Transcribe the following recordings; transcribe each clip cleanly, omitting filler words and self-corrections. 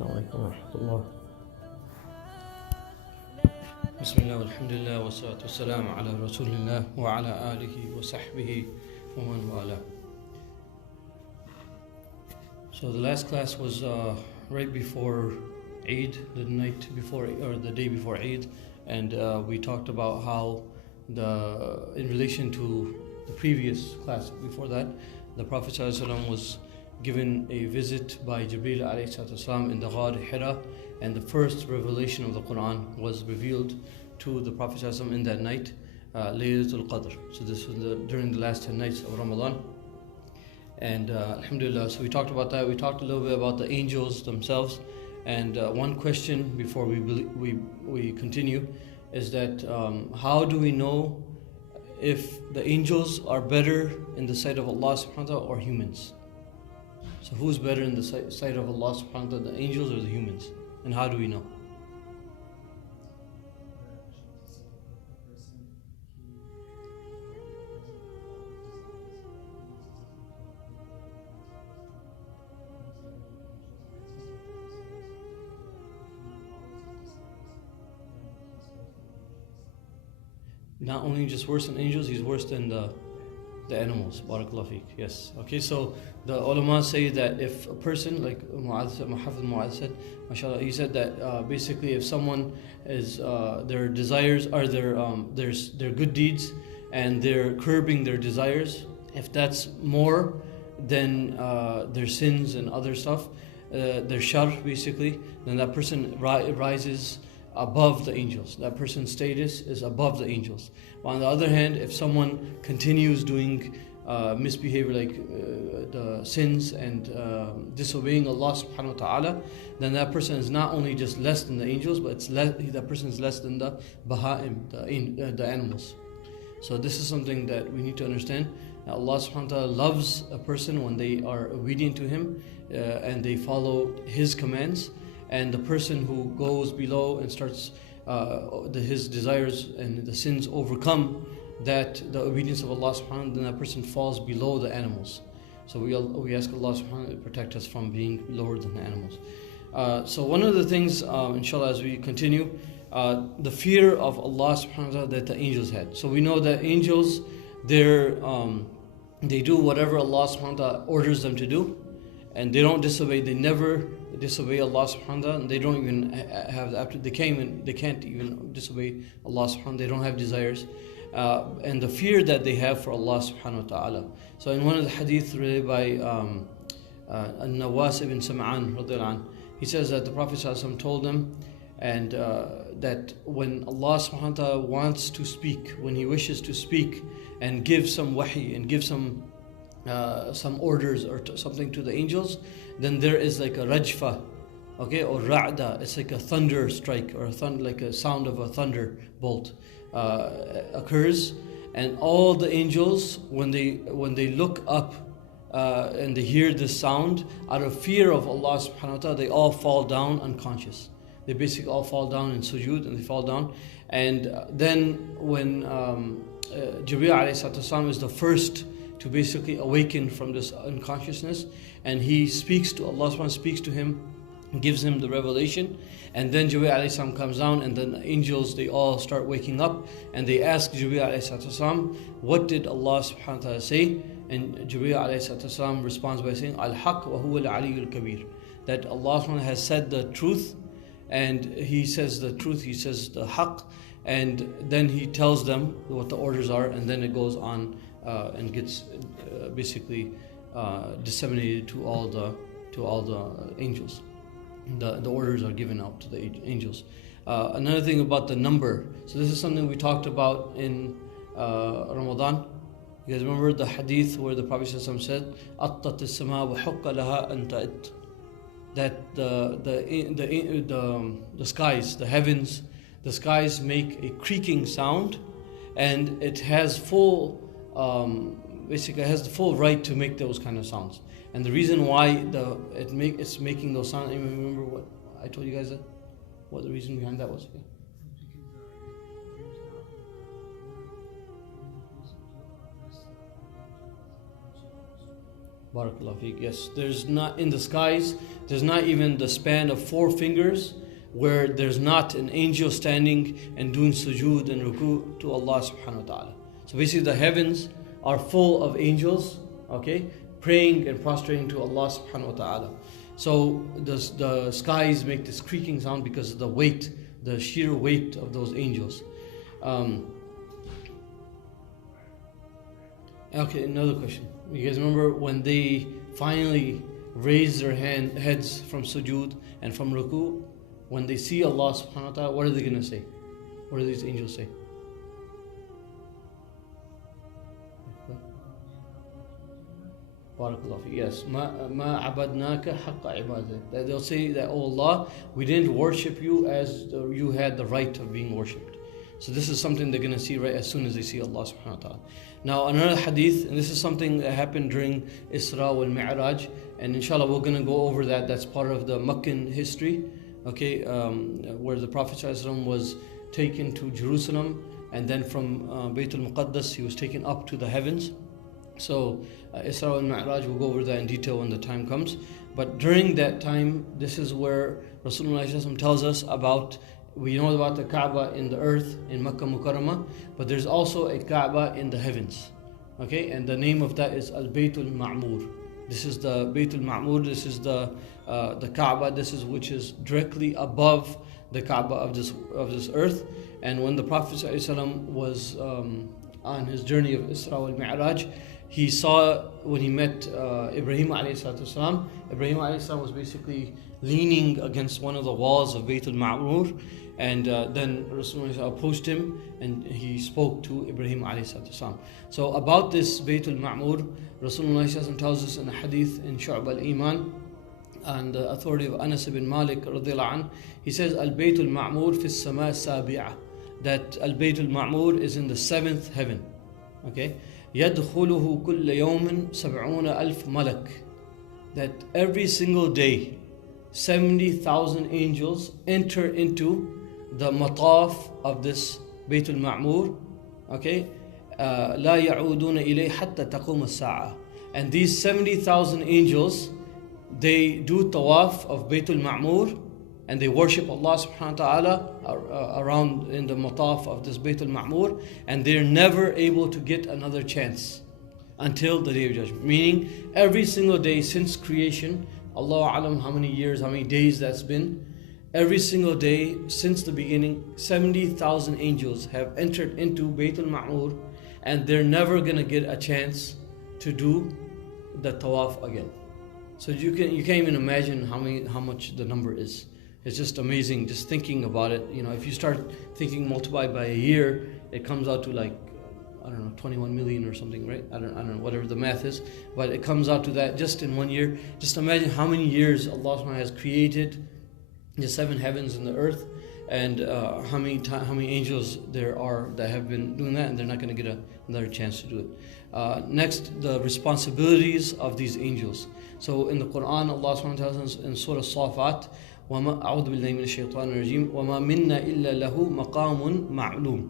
السلام عليكم ورحمة الله. بسم الله والحمد لله والصلاة والسلام على رسول الله وعلى آله وصحبه ومن والاه. So the last class was right before Eid, the night before or the day before Eid, and we talked about how in relation to the previous class before that, the Prophet ﷺ was given a visit by Jibril ﷺ in the Ghar Hira, and the first revelation of the Quran was revealed to the Prophet ﷺ in that night, Laylatul Qadr. So this was during the last 10 nights of Ramadan. And Alhamdulillah, so we talked about that. We talked a little bit about the angels themselves. And one question before we continue is that how do we know if the angels are better in the sight of Allah subhanahu wa ta'ala or humans? So who's better in the sight of Allah subhanahu wa ta'ala, the angels or the humans? And how do we know? Not only just worse than angels, he's worse than the animals. Barakallahu feek. Yes. Okay, so the ulama say that if a person, like Muhammad said, mashallah, he said that basically if someone is, their desires are their good deeds and they're curbing their desires, if that's more than their sins and other stuff, their shar basically, then that person rises above the angels. That person's status is above the angels. But on the other hand, if someone continues doing misbehavior like the sins and disobeying Allah subhanahu wa ta'ala, then that person is not only just less than the angels, but that person is less than the baha'im, the animals. So this is something that we need to understand. Allah subhanahu wa ta'ala loves a person when they are obedient to Him and they follow His commands. And the person who goes below and starts his desires and the sins overcome the obedience of Allah subhanahu wa ta'ala, then that person falls below the animals. So we ask Allah subhanahu wa ta'ala to protect us from being lower than the animals. So one of the things, inshallah, as we continue, the fear of Allah subhanahu wa ta'ala that the angels had. So we know that angels, they do whatever Allah subhanahu wa ta'ala orders them to do, and they don't disobey. They never disobey Allah subhanahu wa ta'ala, and they don't even have they can't even disobey Allah subhanahu wa ta'ala. They don't have desires, and the fear that they have for Allah subhanahu wa ta'ala. So in one of the hadith related by Nawas ibn Sam'an radiyallahu anh, he says that the Prophet ﷺ told them, and that when Allah subhanahu wa ta'ala wants to speak, when He wishes to speak and give some wahi and give some orders or something to the angels, then there is like a rajfa, okay, or ra'da. It's like a thunder strike or like a sound of a thunderbolt occurs, and all the angels when they look up and they hear this sound, out of fear of Allah subhanahu wa ta'ala, they all fall down unconscious. They basically all fall down in sujood and they fall down. And then when Jibril alayhi salam is the first to basically awaken from this unconsciousness, and he speaks to Allah subhanahu wa ta'ala, speaks to him, gives him the revelation, and then Jibril alayhi salam comes down, and then the angels, they all start waking up, and they ask Jibril alayhi salam, what did Allah subhanahu wa ta'ala say? And Jibril alayhi salam responds by saying, Al-Haq wa huwa al-Aliyyul Kabir, that Allah subhanahu wa ta'ala has said the truth, and He says the truth, He says the haqq, and then He tells them what the orders are, and then it goes on and gets basically disseminated to all the angels. The orders are given out to the angels. Another thing about the number. So this is something we talked about in Ramadan. You guys remember the hadith where the Prophet ﷺ said, "Attat as-sama wa hukka laha an ta'it," that the skies, the heavens, the skies make a creaking sound, and it has basically has the full right to make those kind of sounds. And the reason why it's making those sounds, you remember what I told you guys what the reason behind that was? Yeah. Barakallahu feek. Yes, there's not in the skies, there's not even the span of 4 fingers where there's not an angel standing and doing sujood and ruku to Allah subhanahu wa ta'ala. So basically the heavens are full of angels, okay, praying and prostrating to Allah subhanahu wa ta'ala. So the skies make this creaking sound because of the weight, the sheer weight of those angels. Okay, another question. You guys remember when they finally raise their heads from sujood and from ruku, when they see Allah subhanahu wa ta'ala, what are they going to say? What do these angels say? Barakallahu. Yes. Ma abadnaka haqqa ibadah. They'll say that, oh Allah, we didn't worship you as you had the right of being worshipped. So this is something they're going to see right as soon as they see Allah subhanahu wa ta'ala. Now another hadith, and this is something that happened during Isra wal Mi'raj, and inshallah we're going to go over that. That's part of the Meccan history, okay, where the Prophet ﷺ was taken to Jerusalem, and then from Baytul Muqaddas he was taken up to the heavens. So Isra wal Mi'raj, we'll go over that in detail when the time comes. But during that time, this is where Rasulullah ﷺ tells us about, we know about the Kaaba in the earth in Makkah Mukarramah, but there's also a Kaaba in the heavens. Okay, and the name of that is Al-Baytul Ma'mur. This is the Baytul Ma'mur, this is the Kaaba, this is which is directly above the Kaaba of this earth. And when the Prophet ﷺ was on his journey of Isra wal Mi'raj, he saw, when he met Ibrahim alayhi salatu wasalam, Ibrahim alayhi salam was basically leaning against one of the walls of Baytul Ma'mur, and then Rasulullah approached him and he spoke to Ibrahim alayhi salatu wasalam. So about this Baytul Ma'mur, Rasulullah tells us in a hadith in Shu'ab al-Iman, and the authority of Anas ibn Malik radiyallahu anh, he says, Al-Baytul Ma'mur fi as-sama' sabi'ah, that Al-Baytul Ma'mur is in the 7th heaven. Okay, يَدْخُلُهُ كُلَّ يَوْمٍ 70,000 malak, that every single day 70,000 angels enter into the mataf of this Baytul Ma'mur. Okay, لا يعودون إليه حتى تقوم الساعة. And these 70,000 angels, they do tawaf of Baytul Ma'mur, and they worship Allah subhanahu wa ta'ala around in the mataf of this Baytul Ma'mur, and they're never able to get another chance until the Day of Judgment. Meaning, every single day since creation, Allah A'lam how many years, how many days that's been, every single day since the beginning, 70,000 angels have entered into Baytul Ma'mur, and they're never going to get a chance to do the tawaf again. So you can't even imagine how much the number is. It's just amazing just thinking about it. You know, if you start thinking multiplied by a year, it comes out to like, I don't know, 21 million or something, right? I don't know, whatever the math is, but it comes out to that just in 1 year. Just imagine how many years Allah subhanahu wa ta'ala has created the 7 heavens and the earth, and how many angels there are that have been doing that, and they're not going to get another chance to do it. Next, the responsibilities of these angels. So in the Quran, Allah subhanahu wa ta'ala tells us in Surah Safat, أعوذ بالله من الشيطان الرجيم وما منا إلا له مقام معلوم.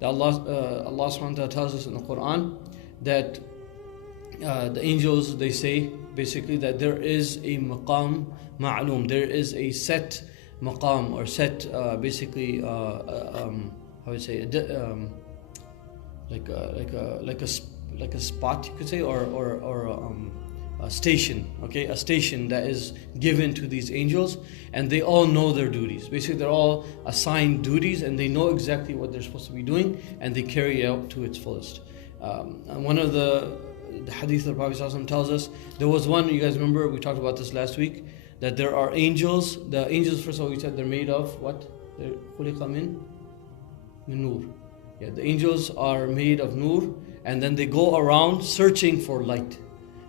That Allah subhanahu wa ta'ala tells us in the Quran that the angels, they say basically that there is a maqam ma'lum, there is a set maqam, or set basically how would you say, like a spot, you could say, or a station, okay, a station that is given to these angels, and they all know their duties. Basically, they're all assigned duties, and they know exactly what they're supposed to be doing, and they carry it out to its fullest. And one of the hadith of the Prophet ﷺ tells us, there was one, you guys remember, we talked about this last week, that there are angels. The angels, first of all, we said they're made of what? They're خُلِقَ مِن nur. Yeah, the angels are made of nur, and then they go around searching for light.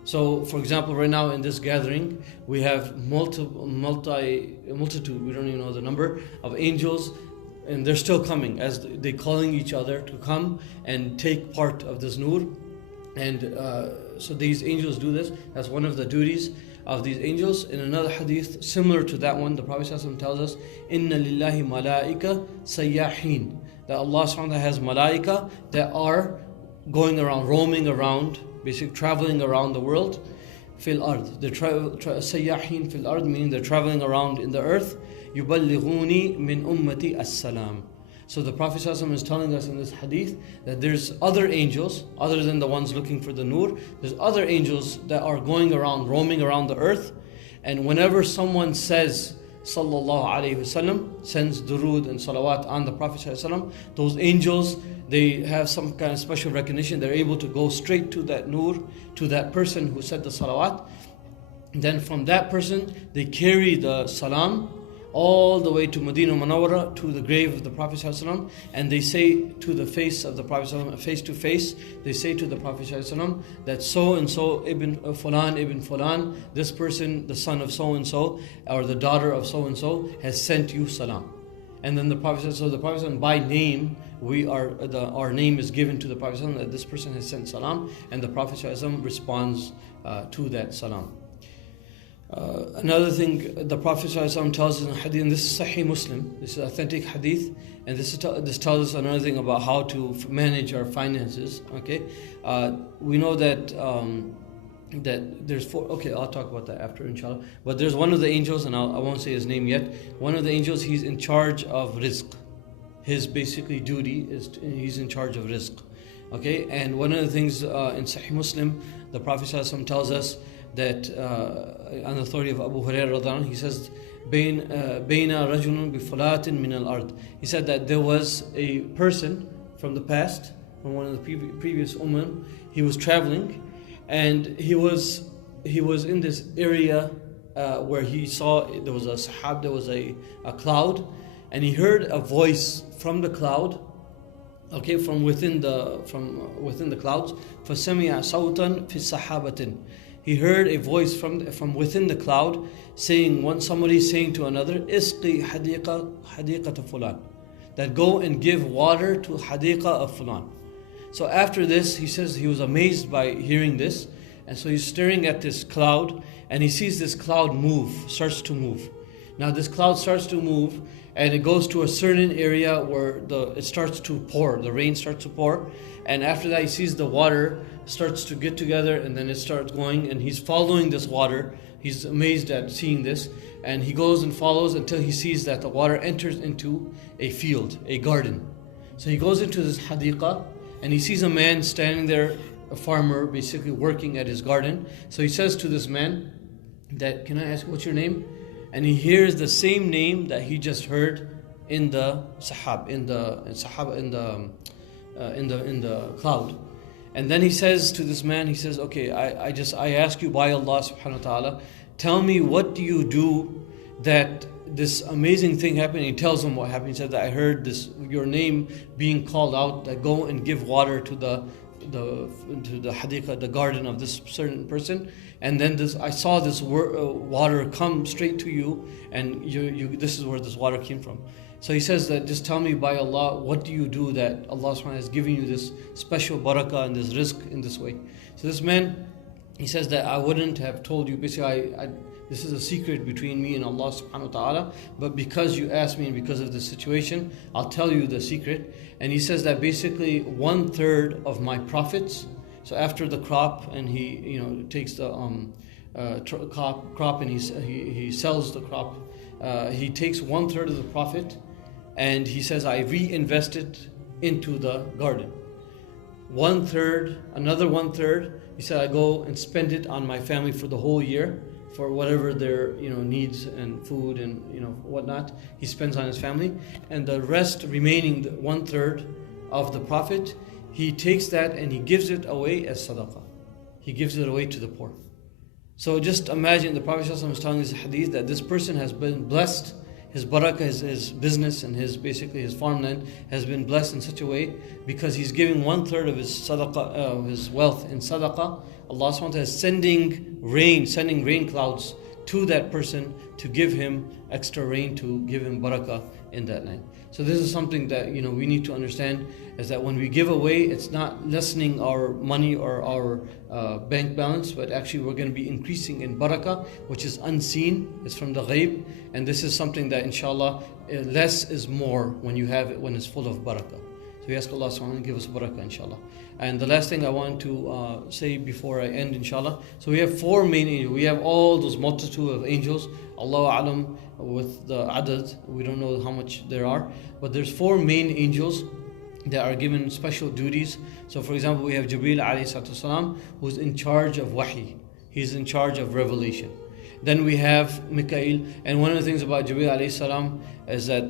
So, for example, right now in this gathering, we have multitude, we don't even know the number, of angels, and they're still coming as they're calling each other to come and take part of this nur. And so these angels do this. That's one of the duties of these angels. In another hadith similar to that one, the Prophet ﷺ tells us, Inna lillahi malaika sayyahin, that Allah subhanahu wa ta'ala has malaika that are going around, roaming around, basically traveling around the world. fil ard. They're sayyahin fil ard, meaning they're traveling around in the earth. يُبَلِّغُونِي مِنْ أُمَّتِي السَّلَامِ. So the Prophet ﷺ is telling us in this hadith that there's other angels, other than the ones looking for the nur, there's other angels that are going around, roaming around the earth. And whenever someone says, Sallallahu Alaihi Wasallam, sends durood and salawat on the Prophet ﷺ, those angels, they have some kind of special recognition. They're able to go straight to that nur, to that person who said the salawat. Then from that person, they carry the salam all the way to Medina Munawwara, to the grave of the Prophet ﷺ, and they say to the face of the Prophet ﷺ, face to face, they say to the Prophet ﷺ that so and so ibn Fulan, this person, the son of so and so, or the daughter of so and so, has sent you salam. And then the Prophet ﷺ, by name, our name is given to the Prophet ﷺ that this person has sent salam, and the Prophet ﷺ responds to that salam. Another thing the Prophet ﷺ tells us in hadith, and this is Sahih Muslim, this is authentic hadith, and this tells us another thing about how to manage our finances. Okay, we know that there's four. Okay, I'll talk about that after, inshallah. But there's one of the angels, and I won't say his name yet. One of the angels, he's in charge of rizq. His basically duty is he's in charge of rizq. Okay, and one of the things in Sahih Muslim, the Prophet ﷺ tells us that on the authority of Abu Hurairah, he says, بَيْنَ رَجُلٌ بِفُلَاتٍ مِنَ الْأَرْضِ. He said that there was a person from the past, from one of the previous ummah, he was traveling, and he was in this area where he saw there was a sahab, there was a cloud, and he heard a voice from the cloud, okay, from within the clouds. فَسَمِعَ صَوْتًا فِي السَّحَابَةٍ. He heard a voice from within the cloud somebody saying to another, Isqi hadiqa fulan, that go and give water to hadiqa of fulan. So after this, he says he was amazed by hearing this, and so he's staring at this cloud, and he sees this cloud starts to move. Now this cloud starts to move, and it goes to a certain area where it starts to pour, the rain starts to pour, and after that he sees the water starts to get together, and then it starts going, and he's following this water. He's amazed at seeing this, and he goes and follows until he sees that the water enters into a field, a garden. So he goes into this hadiqa, and he sees a man standing there, a farmer basically working at his garden. So he says to this man that, can I ask what's your name? And he hears the same name that he just heard in the sahab, in the cloud. And then he says to this man, he says, okay, I ask you by Allah subhanahu wa ta'ala, tell me, what do you do that this amazing thing happened? He tells him what happened. He said that I heard your name being called out, that go and give water to the hadiqa, the garden of this certain person. And then I saw this water come straight to you, and this is where this water came from. So he says that, just tell me by Allah, what do you do that Allah subhanahu wa ta'ala has given you this special barakah and this rizq in this way? So this man, he says that I wouldn't have told you, basically this is a secret between me and Allah subhanahu wa ta'ala, but because you asked me and because of the situation, I'll tell you the secret. And he says that basically 1/3 of my profits, so after the crop, and he takes the crop and he sells the crop, he takes 1/3 of the profit, and he says I reinvest it into the garden. 1/3, another 1/3, he said I go and spend it on my family for the whole year, for whatever their needs and food and whatnot, he spends on his family. And the rest, remaining 1/3 of the profit, he takes that and he gives it away as sadaqah. He gives it away to the poor. So just imagine, the Prophet ﷺ was telling this hadith that this person has been blessed, his barakah, his business and his farmland has been blessed in such a way because he's giving 1/3 of his sadaqah, his wealth in sadaqah. Allah subhanahu wa ta'ala is sending rain clouds to that person to give him extra rain, to give him barakah in that land. So this is something that we need to understand, is that when we give away, it's not lessening our money or our bank balance, but actually we're going to be increasing in barakah, which is unseen, it's from the ghaib, and this is something that inshallah less is more when you have it, when it's full of barakah. So we ask Allah subhanahu wa ta'ala to give us barakah, inshallah. And the last thing I want to say before I end, inshallah. So we have 4 main angels. We have all those multitude of angels. Allahu a'lam with the adad. We don't know how much there are. But there's 4 main angels that are given special duties. So for example, we have Jibril alayhi salatu salam, who's in charge of wahi. He's in charge of revelation. Then we have Mikail, and one of the things about Jibril alayhi salam is that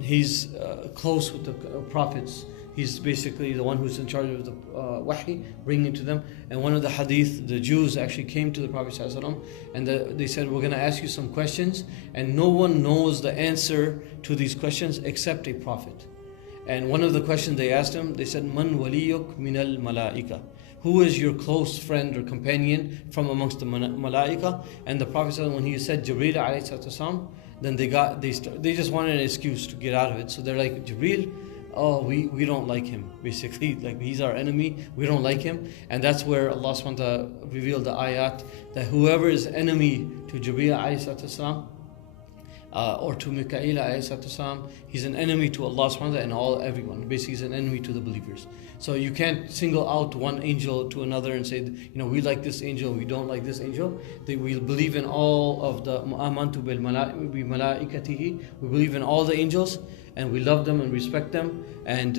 he's close with the prophets. He's basically the one who's in charge of the wahi, bringing it to them. And one of the hadith, the Jews actually came to the Prophet ﷺ and they said, we're going to ask you some questions, and no one knows the answer to these questions except a prophet. And one of the questions they asked him, they said, Man waliyuk minal malaika? Who is your close friend or companion from amongst the malaika? And the Prophet said, when he said Jibril alayhi salam, then they just wanted an excuse to get out of it. So they're like, Jibril, oh, we don't like him, basically. Like, he's our enemy, we don't like him. And that's where Allah subhanahu wa ta'ala revealed the ayat that whoever is enemy to Jibril alayhi salam, or to Mikail alayhi salam, he's an enemy to Allah subhanahu wa ta'ala and everyone. Basically, he's an enemy to the believers. So you can't single out one angel to another and say, we like this angel, we don't like this angel. We believe in all of the amantu bil malaikatihi. We believe in all the angels, and we love them and respect them, and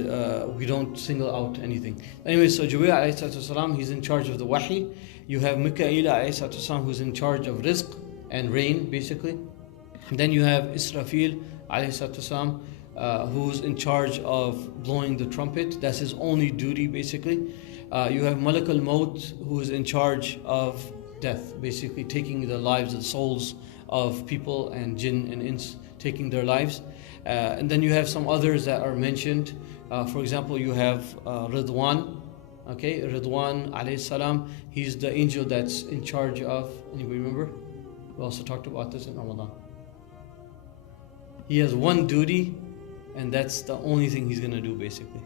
we don't single out anything. Anyway, so Jibril alayhi salam, he's in charge of the wahi. You have Mikail alayhi salam, who's in charge of rizq and rain, basically. And then you have Israfil alayhi salam, who's in charge of blowing the trumpet. That's his only duty, basically. You have Malak al-Maut, who is in charge of death, basically taking the lives, the souls of people and jinn and ins, taking their lives. And then you have some others that are mentioned. For example, you have Ridwan. Okay, Ridwan alayhi salam, he's the angel that's in charge of, anybody remember? We also talked about this in Ramadan. He has one duty, and that's the only thing he's going to do, basically.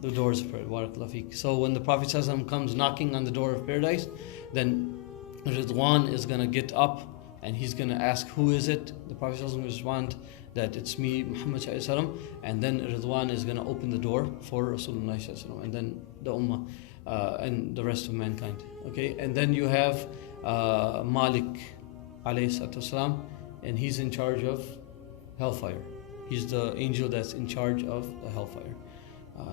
The doors of paradise. So when the Prophet ﷺ comes knocking on the door of paradise, then Ridwan is going to get up and he's going to ask, who is it? The Prophet ﷺ will respond that it's me, Muhammad ﷺ, and then Ridwan is going to open the door for Rasulullah ﷺ, and then the Ummah and the rest of mankind. Okay, and then you have Malik alayhi salam, and he's in charge of hellfire. He's the angel that's in charge of the hellfire.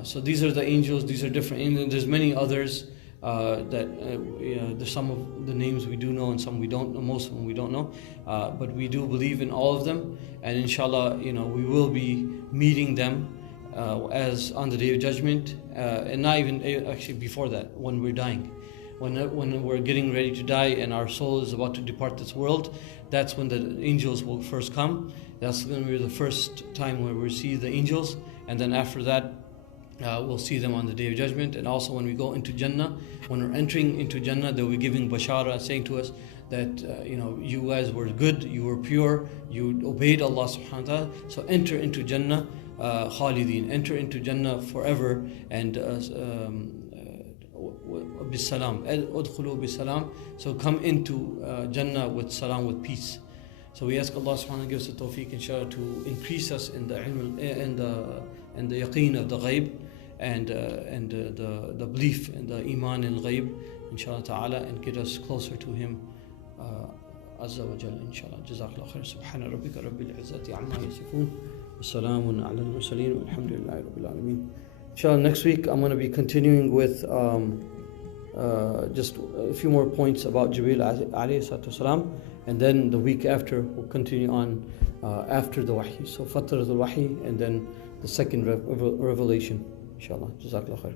So these are the angels. These are different angels. There's many others that there's some of the names we do know and some we don't know. Most of them we don't know, but we do believe in all of them. And inshallah, we will be meeting them as on the Day of Judgment, and not even actually before that, when we're dying. When we're getting ready to die and our soul is about to depart this world, that's when the angels will first come. That's going to be the first time where we see the angels, and then after that we'll see them on the Day of Judgment. And also when we go into Jannah, when we're entering into Jannah, they'll be giving bashara, saying to us that you guys were good, you were pure, you obeyed Allah subhanahu wa ta'ala, so enter into Jannah khalidin, enter into Jannah forever, and bisalam, udkhulu bisalam. So come into Jannah with salam, with peace. So we ask Allah subhanahu wa ta'ala give us the tawfiq, inshallah, to increase us in the ilm and the yaqeen of the ghaib, and the belief in the iman in ghaib, inshallah ta'ala, and get us closer to Him azza wa jalla, inshallah. Jazakallah khair. Subhana rabbika rabbil izzati amma yasifun, wa salamun ala al-mursaleen, walhamdulillahi rabbil alameen. Inshallah, next week I'm going to be continuing with just a few more points about Jibril alayhi salam, and then the week after we'll continue on after the wahi. So Fatrat al-Wahi, and then the second revelation, inshallah. Jazakallah khair.